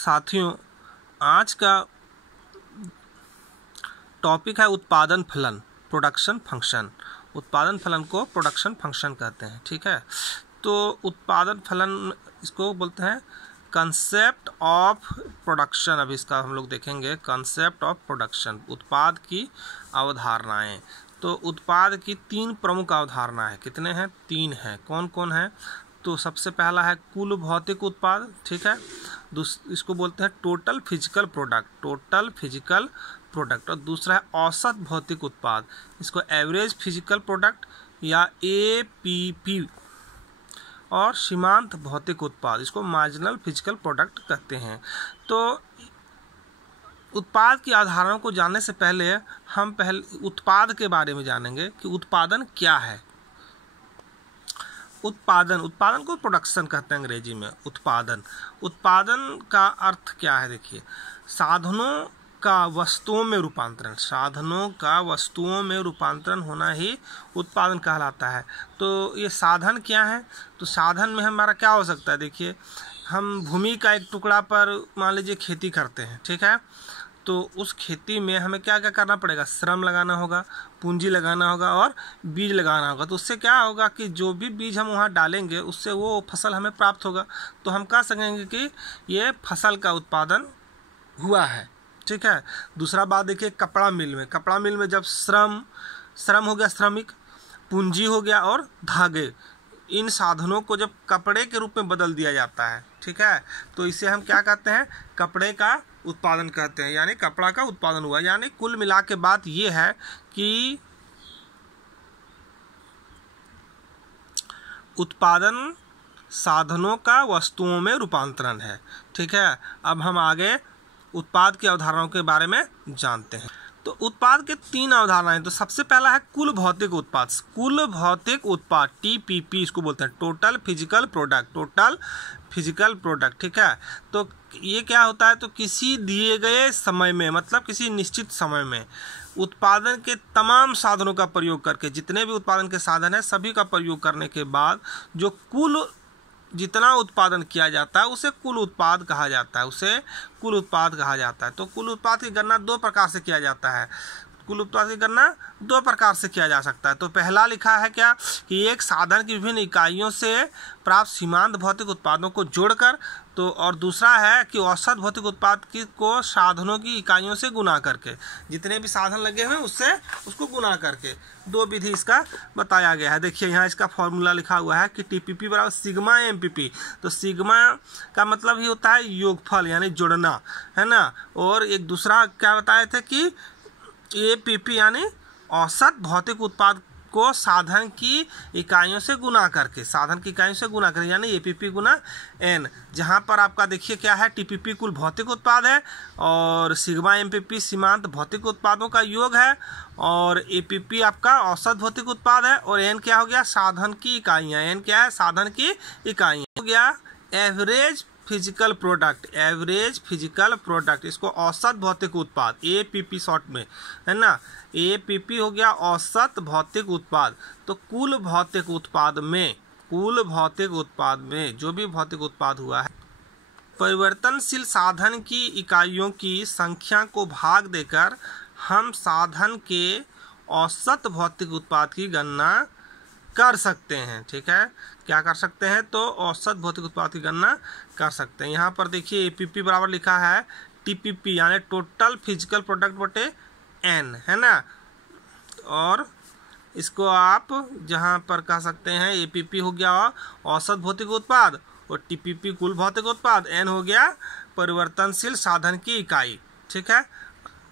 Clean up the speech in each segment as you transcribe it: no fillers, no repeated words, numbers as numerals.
साथियों, आज का टॉपिक है उत्पादन फलन, प्रोडक्शन फंक्शन। उत्पादन फलन को प्रोडक्शन फंक्शन कहते हैं, ठीक है। तो उत्पादन फलन इसको बोलते हैं कंसेप्ट ऑफ प्रोडक्शन। अभी इसका हम लोग देखेंगे, कंसेप्ट ऑफ प्रोडक्शन, उत्पाद की अवधारणाएं। तो उत्पाद की तीन प्रमुख अवधारणाएं कितने हैं? तीन हैं। कौन कौन है? तो सबसे पहला है कुल भौतिक उत्पाद, ठीक है। इसको बोलते हैं total physical product, total physical product. और दूसरा है औसत भौतिक उत्पाद, इसको एवरेज फिजिकल प्रोडक्ट या APP। और सीमांत भौतिक उत्पाद, इसको मार्जिनल फिजिकल प्रोडक्ट कहते हैं। तो उत्पाद की अवधारणाओं को जानने से पहले हम उत्पाद के बारे में जानेंगे कि उत्पादन क्या है। उत्पादन को प्रोडक्शन कहते हैं अंग्रेजी में। उत्पादन का अर्थ क्या है? देखिए, साधनों का वस्तुओं में रूपांतरण, साधनों का वस्तुओं में रूपांतरण होना ही उत्पादन कहलाता है। तो ये साधन क्या है? तो साधन में हमारा क्या हो सकता है? देखिए, हम भूमि का एक टुकड़ा पर मान लीजिए खेती करते हैं, ठीक है। तो उस खेती में हमें क्या क्या करना पड़ेगा? श्रम लगाना होगा, पूंजी लगाना होगा और बीज लगाना होगा। तो उससे क्या होगा कि जो भी बीज हम वहाँ डालेंगे उससे वो फसल हमें प्राप्त होगा। तो हम कह सकेंगे कि ये फसल का उत्पादन हुआ है, ठीक है। दूसरा बात देखिए, कपड़ा मिल में जब श्रम हो गया, श्रमिक, पूंजी हो गया और धागे, इन साधनों को जब कपड़े के रूप में बदल दिया जाता है, ठीक है, तो इसे हम क्या कहते हैं? कपड़े का उत्पादन कहते हैं, यानी कपड़ा का उत्पादन हुआ। यानी कुल मिला के बात ये है कि उत्पादन साधनों का वस्तुओं में रूपांतरण है, ठीक है। अब हम आगे उत्पाद की अवधारणाओं के बारे में जानते हैं। तो उत्पाद के तीन अवधारणाएं। तो सबसे पहला है कुल भौतिक उत्पाद। कुल भौतिक उत्पाद, TPP इसको बोलते हैं, total physical product, total physical product, ठीक है। तो ये क्या होता है? तो किसी दिए गए समय में, मतलब किसी निश्चित समय में उत्पादन के तमाम साधनों का प्रयोग करके, जितने भी उत्पादन के साधन है सभी का प्रयोग करने के बाद जो कुल जितना उत्पादन किया जाता है उसे कुल उत्पाद कहा जाता है, उसे कुल उत्पाद कहा जाता है। तो कुल उत्पाद की गणना दो प्रकार से किया जाता है। कुल उत्पाद की गणना दो प्रकार से किया जा सकता है। तो पहला लिखा है क्या कि एक साधन की विभिन्न इकाइयों से प्राप्त सीमांत भौतिक उत्पादों को जोड़कर, तो और दूसरा है कि औसत भौतिक उत्पाद को साधनों की इकाइयों से गुना करके, जितने भी साधन लगे हुए उससे उसको गुना करके, दो विधि इसका बताया गया है। देखिए यहाँ इसका फॉर्मूला लिखा हुआ है कि TPP बराबर सिग्मा MPP। तो सिग्मा का मतलब ही होता है योगफल, यानी जोड़ना, है ना। और एक दूसरा क्या बताए थे कि APP यानी औसत भौतिक उत्पाद को साधन की इकाइयों से गुना करके, साधन की इकाइयों से गुना करके, यानी APP गुना N। जहाँ पर आपका देखिए क्या है, TPP कुल भौतिक उत्पाद है और सिग्मा MPP सीमांत भौतिक उत्पादों का योग है और APP आपका औसत भौतिक उत्पाद है और N क्या हो गया? साधन की इकाइयाँ। N क्या है? साधन की इकाइयाँ। हो गया average physical product, average physical product, इसको औसत भौतिक उत्पाद, APP शॉर्ट में, है ना। APP हो गया औसत भौतिक उत्पाद। तो कुल भौतिक उत्पाद में जो भी भौतिक उत्पाद हुआ है, परिवर्तनशील साधन की इकाइयों की संख्या को भाग देकर हम साधन के औसत भौतिक उत्पाद की गणना कर सकते हैं, ठीक है। क्या कर सकते हैं? तो औसत भौतिक उत्पाद की गणना कर सकते हैं। यहाँ पर देखिए APP बराबर लिखा है TPP यानी टोटल फिजिकल प्रोडक्ट बटे N, है ना। और इसको आप जहाँ पर कह सकते हैं APP हो गया औसत भौतिक उत्पाद और TPP कुल भौतिक उत्पाद, N हो गया परिवर्तनशील साधन की इकाई, ठीक है।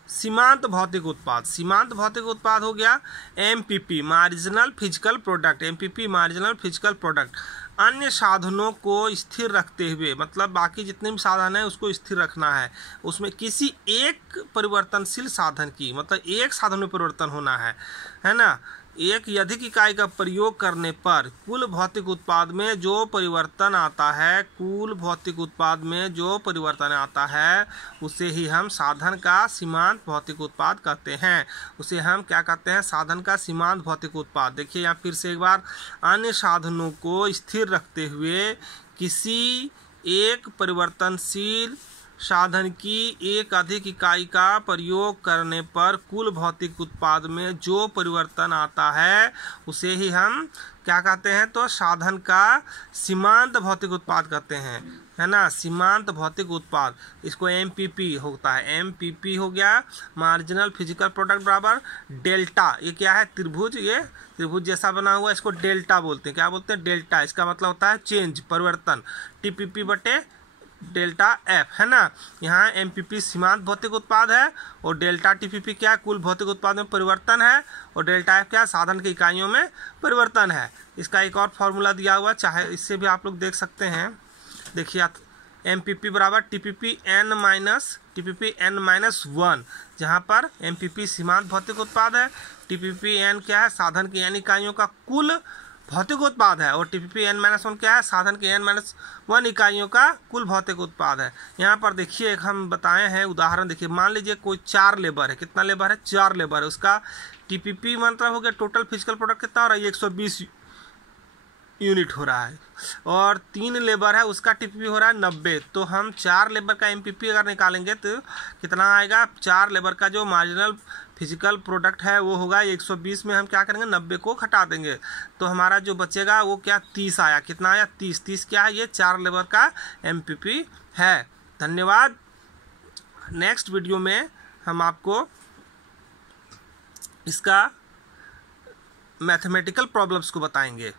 सीमांत भौतिक उत्पाद हो गया MPP marginal physical product, MPP marginal physical product. अन्य साधनों को स्थिर रखते हुए, मतलब बाकी जितने भी साधन है उसको स्थिर रखना है, उसमें किसी एक परिवर्तनशील साधन की, मतलब एक साधन में परिवर्तन होना है ना। एक या अधिक इकाई का प्रयोग करने पर कुल भौतिक उत्पाद में जो परिवर्तन आता है उसे ही हम साधन का सीमांत भौतिक उत्पाद कहते हैं। उसे हम क्या कहते हैं? साधन का सीमांत भौतिक उत्पाद। देखिए यहाँ फिर से एक बार, अन्य साधनों को स्थिर रखते हुए किसी एक परिवर्तनशील साधन की एक अधिक इकाई का प्रयोग करने पर कुल भौतिक उत्पाद में जो परिवर्तन आता है उसे ही हम क्या कहते हैं, तो साधन का सीमांत भौतिक उत्पाद कहते हैं, है ना। सीमांत भौतिक उत्पाद, इसको एमपीपी होता है। एमपीपी हो गया मार्जिनल फिजिकल प्रोडक्ट बराबर डेल्टा। ये क्या है, त्रिभुज, ये त्रिभुज जैसा बना हुआ, इसको डेल्टा बोलते हैं। क्या बोलते हैं, डेल्टा। इसका मतलब होता है चेंज, परिवर्तन। टीपीपी बटे डेल्टा एफ, है ना। यहाँ एमपीपी सीमांत भौतिक उत्पाद है और डेल्टा टीपीपी क्या है, कुल भौतिक उत्पाद में परिवर्तन है, और डेल्टा एफ क्या है, साधन की इकाइयों में परिवर्तन है। इसका एक और फॉर्मूला दिया हुआ, चाहे इससे भी आप लोग देख सकते हैं। देखिए एमपीपी बराबर टीपीपी एन माइनस 1, जहाँ पर एमपीपी सीमांत भौतिक उत्पाद है, टीपीपी एन क्या है, साधन की एन इकाइयों का कुल भौतिक उत्पाद है, और टीपीपी एन माइनस 1 क्या है, साधन की एन माइनस 1 इकाइयों का कुल भौतिक उत्पाद है। यहाँ पर देखिए एक हम बताए हैं उदाहरण। देखिए मान लीजिए कोई 4 लेबर है। कितना लेबर है, 4 लेबर है। उसका टीपीपी मतलब हो गया टोटल फिजिकल प्रोडक्ट कितना हो रहा है, 120 यूनिट हो रहा है, और 3 लेबर है, उसका टीपीपी हो रहा है 90। तो हम 4 लेबर का एमपीपी अगर निकालेंगे तो कितना आएगा, 4 लेबर का जो मार्जिनल फिजिकल प्रोडक्ट है वो होगा 120 में हम क्या करेंगे, 90 को घटा देंगे, तो हमारा जो बचेगा वो क्या 30 आया। कितना आया, 30 क्या है, ये 4 लेबर का एमपीपी है। धन्यवाद। नेक्स्ट वीडियो में हम आपको इसका मैथमेटिकल प्रॉब्लम्स को बताएंगे।